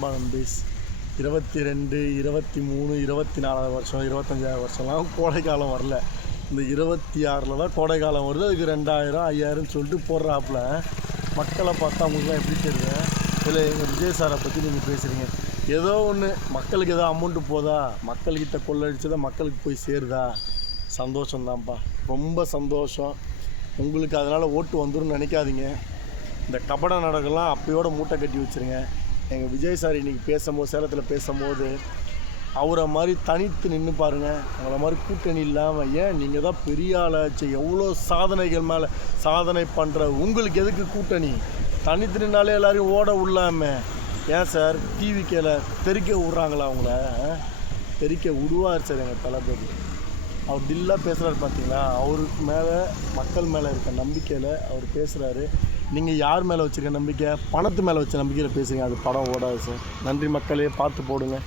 நண்பீஸ் 22, 23, 24 வருஷம் 25 வருஷம்லாம் கோடைக்காலம் வரல. இந்த 26 தான் கோடைக்காலம் வருது. அதுக்கு 2000 5000 சொல்லிட்டு போடுறாப்புல. மக்களை பார்த்தா அவங்களுக்குலாம் எப்படி தெரியுது? இல்லை எங்கள் விஜய் சாரை பற்றி நீங்கள் பேசுகிறீங்க. ஏதோ ஒன்று மக்களுக்கு ஏதோ அமௌண்ட்டு போதா, மக்கள்கிட்ட கொள்ளடிச்சதா மக்களுக்கு போய் சேருதா, சந்தோஷம்தான்ப்பா, ரொம்ப சந்தோஷம். உங்களுக்கு அதனால் ஓட்டு வந்துடும் நினைக்காதீங்க. இந்த கபட நாடகம்லாம் அப்பயோட மூட்டை கட்டி வச்சுருங்க. எங்கள் விஜய் சார் இன்றைக்கி பேசும்போது, சேலத்தில் பேசும்போது, அவரை மாதிரி தனித்து நின்று பாருங்கள். அவங்கள மாதிரி கூட்டணி இல்லாமல், ஏன் நீங்கள் தான் பெரிய ஆளாச்சு, எவ்வளோ சாதனைகள் மேலே சாதனை பண்ணுற உங்களுக்கு எதுக்கு கூட்டணி? தனித்து நின்னாலே எல்லோரையும் ஓட விடலாமே. ஏன் சார் டிவிக்கில் தெறிக்க விட்றாங்களா? அவங்கள தெறிக்க விடுவார் சார் எங்கள் தளபதி. அவர் தில்லாக பேசுகிறாரு பார்த்தீங்களா? அவருக்கு மேலே, மக்கள் மேலே இருக்க நம்பிக்கையில் அவர் பேசுகிறாரு. நீங்கள் யார் மேலே வச்சுருக்க நம்பிக்கை? பணத்து மேலே வச்ச நம்பிக்கையில் பேசுகிறீங்க. அது படம் ஓடாது சார். நன்றி மக்களே, பார்த்து போடுங்க.